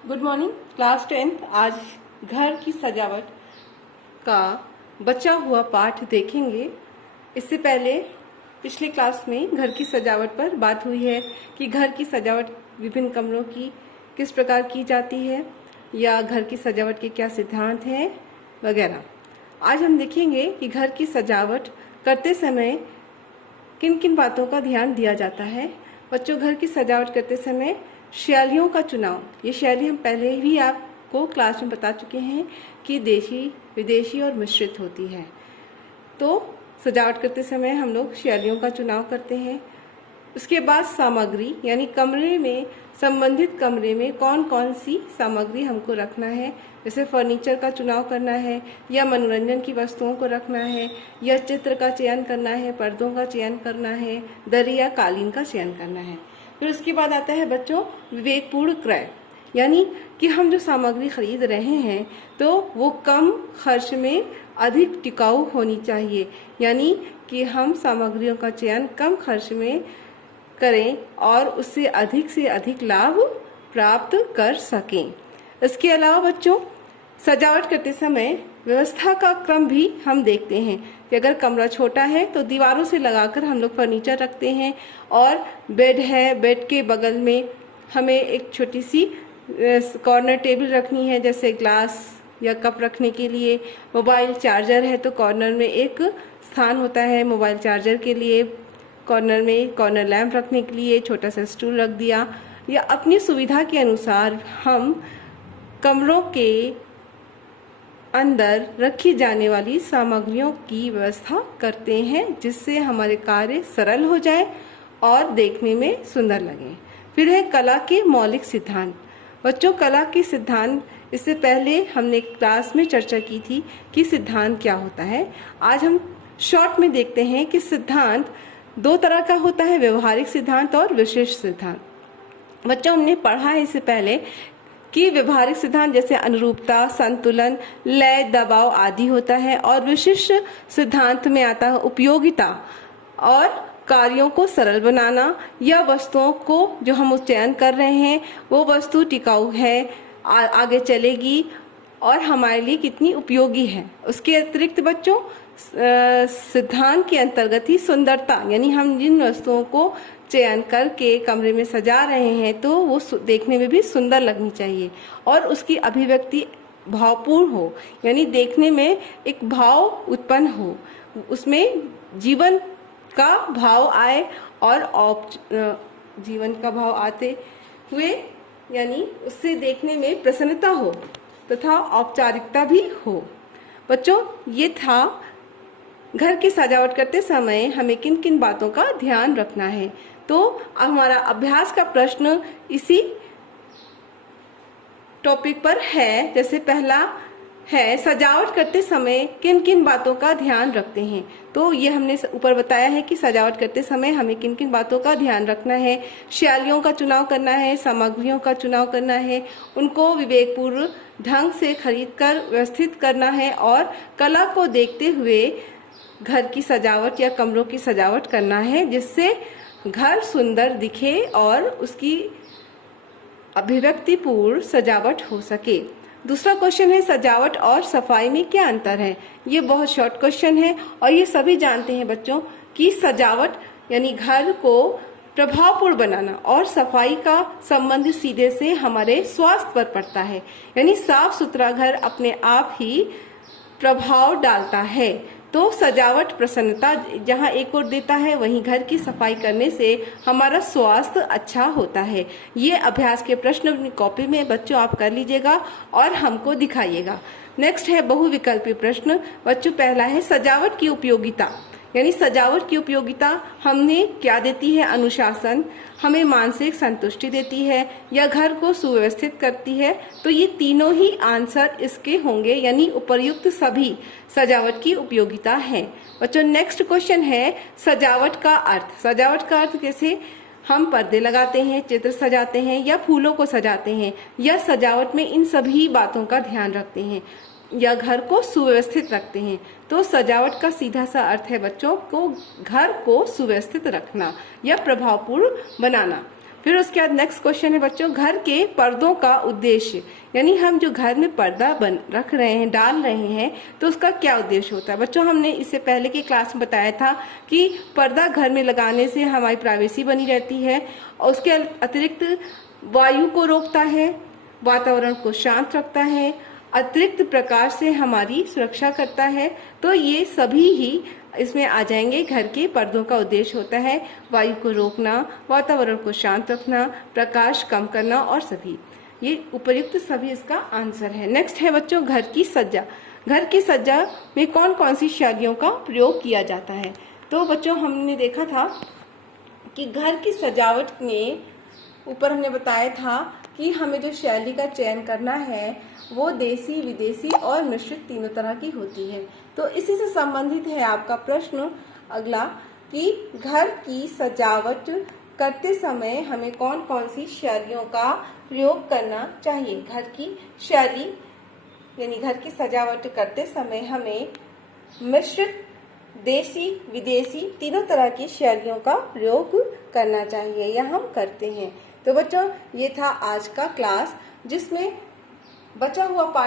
Good morning class 10th। आज घर की सजावट का बचा हुआ पाठ देखेंगे। इससे पहले पिछले क्लास में घर की सजावट पर बात हुई है कि घर की सजावट विभिन्न कमरों की किस प्रकार की जाती है या घर की सजावट के क्या सिद्धांत हैं वगैरह। आज हम देखेंगे कि घर की सजावट करते समय किन किन बातों का ध्यान दिया जाता है। बच्चों, घर की सजावट करते समय शैलियों का चुनाव, ये शैली हम पहले भी आपको क्लास में बता चुके हैं कि देशी, विदेशी और मिश्रित होती है। तो सजावट करते समय हम लोग शैलियों का चुनाव करते हैं। उसके बाद सामग्री, यानी कमरे में, संबंधित कमरे में कौन कौन सी सामग्री हमको रखना है, जैसे फर्नीचर का चुनाव करना है या मनोरंजन की वस्तुओं को रखना है या चित्र का चयन करना है, पर्दों का चयन करना है, दरी या कालीन का चयन करना है। फिर उसके बाद आता है बच्चों विवेकपूर्ण क्रय, यानी कि हम जो सामग्री खरीद रहे हैं तो वो कम खर्च में अधिक टिकाऊ होनी चाहिए, यानी कि हम सामग्रियों का चयन कम खर्च में करें और उससे अधिक लाभ प्राप्त कर सकें। इसके अलावा बच्चों, सजावट करते समय व्यवस्था का क्रम भी हम देखते हैं कि अगर कमरा छोटा है तो दीवारों से लगाकर हम लोग फर्नीचर रखते हैं और बेड है, बेड के बगल में हमें एक छोटी सी कॉर्नर टेबल रखनी है, जैसे ग्लास या कप रखने के लिए। मोबाइल चार्जर है तो कॉर्नर में एक स्थान होता है मोबाइल चार्जर के लिए, कॉर्नर में कॉर्नर लैंप रखने के लिए छोटा सा स्टूल रख दिया। या अपनी सुविधा के अनुसार हम कमरों के अंदर रखी जाने वाली सामग्रियों की व्यवस्था करते हैं, जिससे हमारे कार्य सरल हो जाए और देखने में सुंदर लगे। फिर है कला के मौलिक सिद्धांत। बच्चों, कला के सिद्धांत, इससे पहले हमने क्लास में चर्चा की थी कि सिद्धांत क्या होता है। आज हम शॉर्ट में देखते हैं कि सिद्धांत दो तरह का होता है, व्यवहारिक सिद्धांत और विशिष्ट सिद्धांत। बच्चों, हमने पढ़ा है इससे पहले कि व्यवहारिक सिद्धांत जैसे अनुरूपता, संतुलन, लय, दबाव आदि होता है, और विशिष्ट सिद्धांत में आता है उपयोगिता और कार्यों को सरल बनाना, या वस्तुओं को जो हम चयन कर रहे हैं वो वस्तु टिकाऊ है, आगे चलेगी और हमारे लिए कितनी उपयोगी है। उसके अतिरिक्त बच्चों, सिद्धांत के अंतर्गत ही सुंदरता, यानी हम जिन वस्तुओं को चयन करके कमरे में सजा रहे हैं तो वो देखने में भी सुंदर लगनी चाहिए और उसकी अभिव्यक्ति भावपूर्ण हो, यानी देखने में एक भाव उत्पन्न हो, उसमें जीवन का भाव आए और जीवन का भाव आते हुए, यानी उससे देखने में प्रसन्नता हो तथा औपचारिकता भी हो। बच्चों, ये था घर की सजावट करते समय हमें किन किन बातों का ध्यान रखना है। तो हमारा अभ्यास का प्रश्न इसी टॉपिक पर है। जैसे पहला है, सजावट करते समय किन किन बातों का ध्यान रखते हैं। तो ये हमने ऊपर बताया है कि सजावट करते समय हमें किन किन बातों का ध्यान रखना है। शैलियों का चुनाव करना है, सामग्रियों का चुनाव करना है, उनको विवेकपूर्ण ढंग से खरीदकर व्यवस्थित करना है और कला को देखते हुए घर की सजावट या कमरों की सजावट करना है, जिससे घर सुंदर दिखे और उसकी अभिव्यक्तिपूर्ण सजावट हो सके। दूसरा क्वेश्चन है, सजावट और सफाई में क्या अंतर है। ये बहुत शॉर्ट क्वेश्चन है और ये सभी जानते हैं बच्चों कि सजावट यानी घर को प्रभावपूर्ण बनाना और सफाई का संबंध सीधे से हमारे स्वास्थ्य पर पड़ता है, यानी साफ सुथरा घर अपने आप ही प्रभाव डालता है। तो सजावट प्रसन्नता जहाँ एक ओर देता है, वहीं घर की सफाई करने से हमारा स्वास्थ्य अच्छा होता है। ये अभ्यास के प्रश्न अपनी कॉपी में बच्चों आप कर लीजिएगा और हमको दिखाइएगा। नेक्स्ट है बहुविकल्पी प्रश्न। बच्चों, पहला है सजावट की उपयोगिता, यानी सजावट की उपयोगिता हमने क्या देती है। अनुशासन, हमें मानसिक संतुष्टि देती है या घर को सुव्यवस्थित करती है। तो ये तीनों ही आंसर इसके होंगे, यानी उपर्युक्त सभी सजावट की उपयोगिता है। बच्चों, नेक्स्ट क्वेश्चन है सजावट का अर्थ। सजावट का अर्थ जैसे हम पर्दे लगाते हैं, चित्र सजाते हैं या फूलों को सजाते हैं, या सजावट में इन सभी बातों का ध्यान रखते हैं या घर को सुव्यवस्थित रखते हैं। तो सजावट का सीधा सा अर्थ है बच्चों को घर को सुव्यवस्थित रखना या प्रभावपूर्ण बनाना। फिर उसके बाद नेक्स्ट क्वेश्चन है बच्चों, घर के पर्दों का उद्देश्य, यानी हम जो घर में पर्दा रख रहे हैं, डाल रहे हैं, तो उसका क्या उद्देश्य होता है। बच्चों हमने इससे पहले की क्लास में बताया था कि पर्दा घर में लगाने से हमारी प्राइवेसी बनी रहती है और उसके अतिरिक्त वायु को रोकता है, वातावरण को शांत रखता है, अतिरिक्त प्रकाश से हमारी सुरक्षा करता है। तो ये सभी ही इसमें आ जाएंगे। घर के पर्दों का उद्देश्य होता है वायु को रोकना, वातावरण को शांत रखना, प्रकाश कम करना और सभी, ये उपयुक्त सभी इसका आंसर है। नेक्स्ट है बच्चों घर की सज्जा। घर की सज्जा में कौन कौन सी शैलियों का प्रयोग किया जाता है। तो बच्चों हमने देखा था कि घर की सजावट में ऊपर हमने बताया था कि हमें जो शैली का चयन करना है वो देसी, विदेशी और मिश्रित तीनों तरह की होती है। तो इसी से संबंधित है आपका प्रश्न अगला कि घर की सजावट करते समय हमें कौन कौन सी शैलियों का प्रयोग करना चाहिए। घर की शैली यानी घर की सजावट करते समय हमें मिश्रित, देसी, विदेशी तीनों तरह की शैलियों का प्रयोग करना चाहिए या हम करते हैं। तो बच्चों ये था आज का क्लास, जिसमें बचा हुआ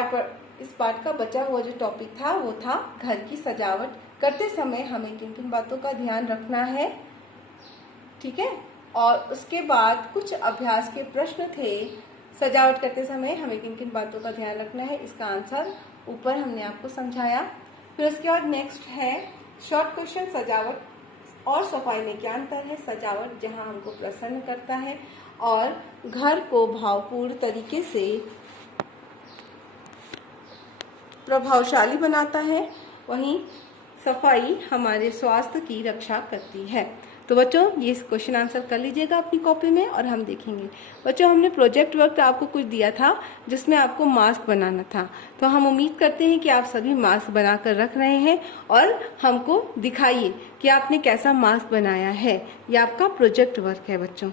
इस पार्ट का बचा हुआ जो टॉपिक था वो था घर की सजावट करते समय हमें किन किन बातों का ध्यान रखना है, ठीक है। और उसके बाद कुछ अभ्यास के प्रश्न थे, सजावट करते समय हमें किन किन बातों का ध्यान रखना है, इसका आंसर ऊपर हमने आपको समझाया। फिर उसके बाद नेक्स्ट है शॉर्ट क्वेश्चन, सजावट और सफाई में क्या अंतर है। सजावट जहां हमको प्रसन्न करता है और घर को भावपूर्ण तरीके से प्रभावशाली बनाता है, वहीं सफाई हमारे स्वास्थ्य की रक्षा करती है। तो बच्चों ये क्वेश्चन आंसर कर लीजिएगा अपनी कॉपी में और हम देखेंगे। बच्चों हमने प्रोजेक्ट वर्क आपको कुछ दिया था जिसमें आपको मास्क बनाना था, तो हम उम्मीद करते हैं कि आप सभी मास्क बनाकर रख रहे हैं और हमको दिखाइए कि आपने कैसा मास्क बनाया है। ये आपका प्रोजेक्ट वर्क है बच्चों।